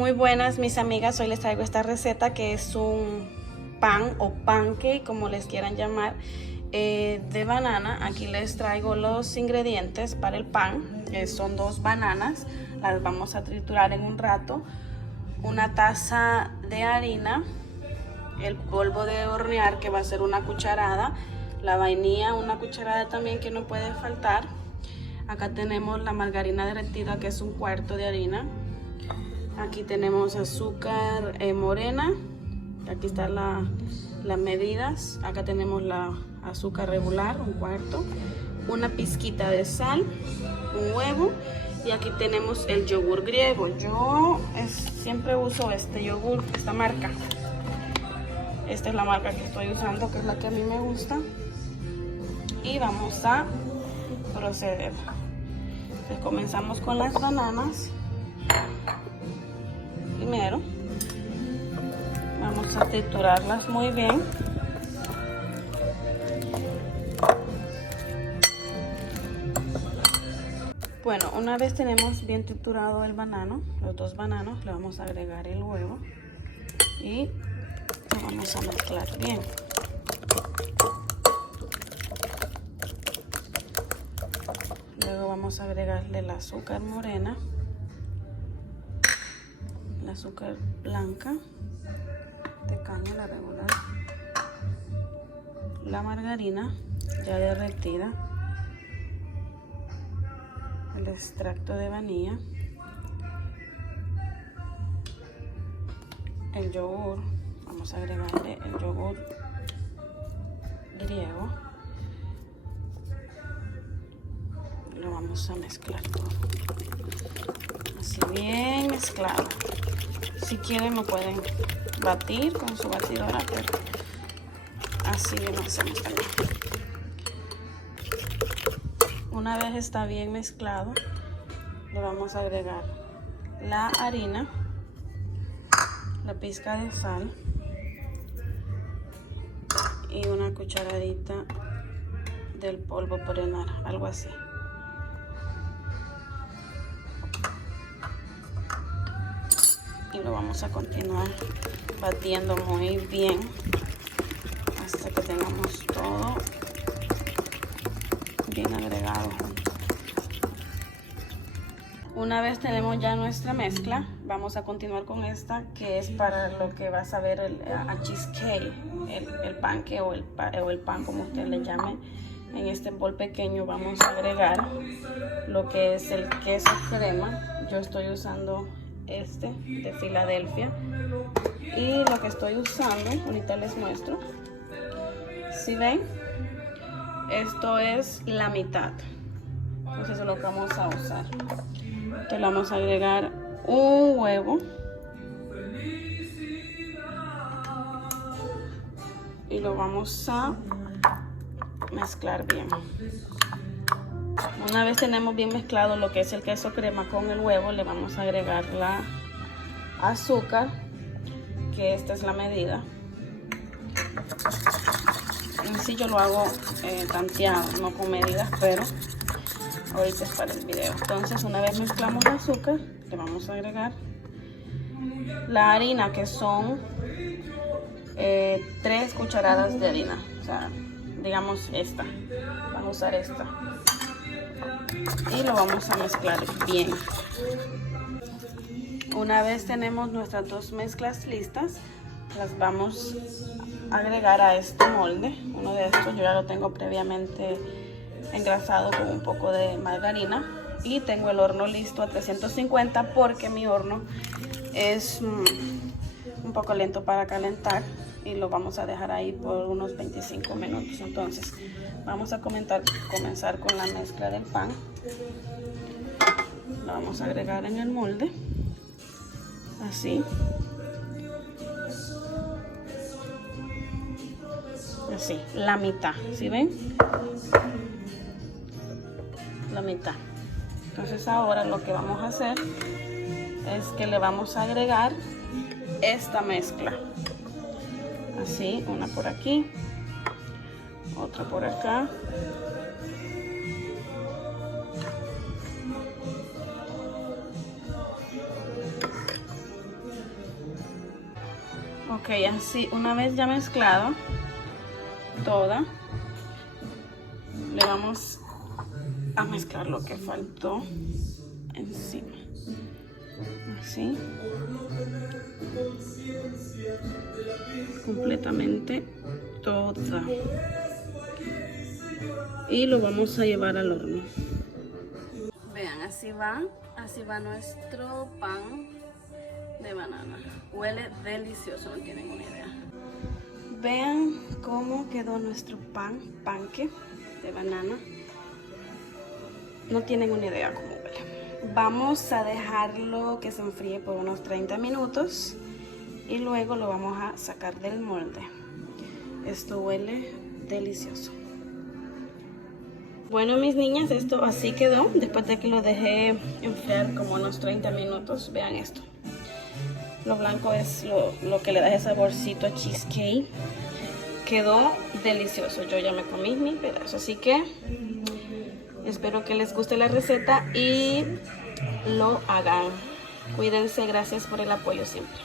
Muy buenas mis amigas, hoy les traigo esta receta que es un pan o pancake, como les quieran llamar, de banana. Aquí les traigo los ingredientes para el pan. Son 2 bananas, las vamos a triturar en un rato, una taza de harina, el polvo de hornear que va a ser una cucharada, la vainilla una cucharada también que no puede faltar. Acá tenemos la margarina derretida que es 1/4 de harina. Aquí tenemos azúcar morena, aquí están las medidas. Acá tenemos la azúcar regular, 1/4, una pizquita de sal, un huevo, y aquí tenemos el yogur griego. Yo siempre uso este yogur, esta marca. Esta es la marca que estoy usando, que es la que a mí me gusta. Y vamos a proceder. Entonces comenzamos con las bananas. Primero vamos a triturarlas muy bien. Bueno, una vez tenemos bien triturado el banano, los 2 bananos, le vamos a agregar el huevo y lo vamos a mezclar bien. Luego vamos a agregarle el azúcar morena, el azúcar blanca de caña, la regular, la margarina ya derretida, el extracto de vainilla, el yogur. Vamos a agregarle el yogur griego. Lo vamos a mezclar todo, así bien mezclado. Si quieren lo pueden batir con su batidora, pero así lo hacemos también. Una vez está bien mezclado, le vamos a agregar la harina, la pizca de sal y una cucharadita del polvo por hornear, algo así. Y lo vamos a continuar batiendo muy bien hasta que tengamos todo bien agregado. Una vez tenemos ya nuestra mezcla, vamos a continuar con esta que es para lo que va a saber a cheesecake, el panque o el pan, como usted le llame. En este bol pequeño vamos a agregar lo que es el queso crema. Yo estoy usando este de Filadelfia, y lo que estoy usando ahorita les muestro. Si ven, esto es la mitad, entonces es lo que vamos a usar. Entonces le vamos a agregar un huevo y lo vamos a mezclar bien. Una vez tenemos bien mezclado lo que es el queso crema con el huevo, le vamos a agregar la azúcar, que esta es la medida. En sí yo lo hago tanteado, no con medidas, pero ahorita es para el video. Entonces una vez mezclamos el azúcar, le vamos a agregar la harina, que son 3 cucharadas de harina, o sea, digamos esta, vamos a usar esta, y lo vamos a mezclar bien. Una vez tenemos nuestras 2 mezclas listas, las vamos a agregar a este molde. Uno de estos yo ya lo tengo previamente engrasado con un poco de margarina, y tengo el horno listo a 350 porque mi horno es un poco lento para calentar, y lo vamos a dejar ahí por unos 25 minutos. Entonces vamos a comenzar con la mezcla del pan. Lo vamos a agregar en el molde, así, así, la mitad, ¿sí ven? La mitad. Entonces ahora lo que vamos a hacer es que le vamos a agregar esta mezcla, así, una por aquí, otra por acá, Ok, así una vez ya mezclado toda, le vamos a mezclar lo que faltó encima. Así. Completamente toda. Y lo vamos a llevar al horno. Vean, así va nuestro pan de banana. Huele delicioso, no tienen una idea. Vean cómo quedó nuestro panque de banana. No tienen una idea cómo huele. Vamos a dejarlo que se enfríe por unos 30 minutos y luego lo vamos a sacar del molde. Esto huele delicioso. Bueno, mis niñas, esto así quedó después de que lo dejé enfriar como unos 30 minutos. Vean esto. Lo blanco es lo que le da ese saborcito a cheesecake. Quedó delicioso. Yo ya me comí mi pedazo, así que espero que les guste la receta y lo hagan. Cuídense, gracias por el apoyo siempre.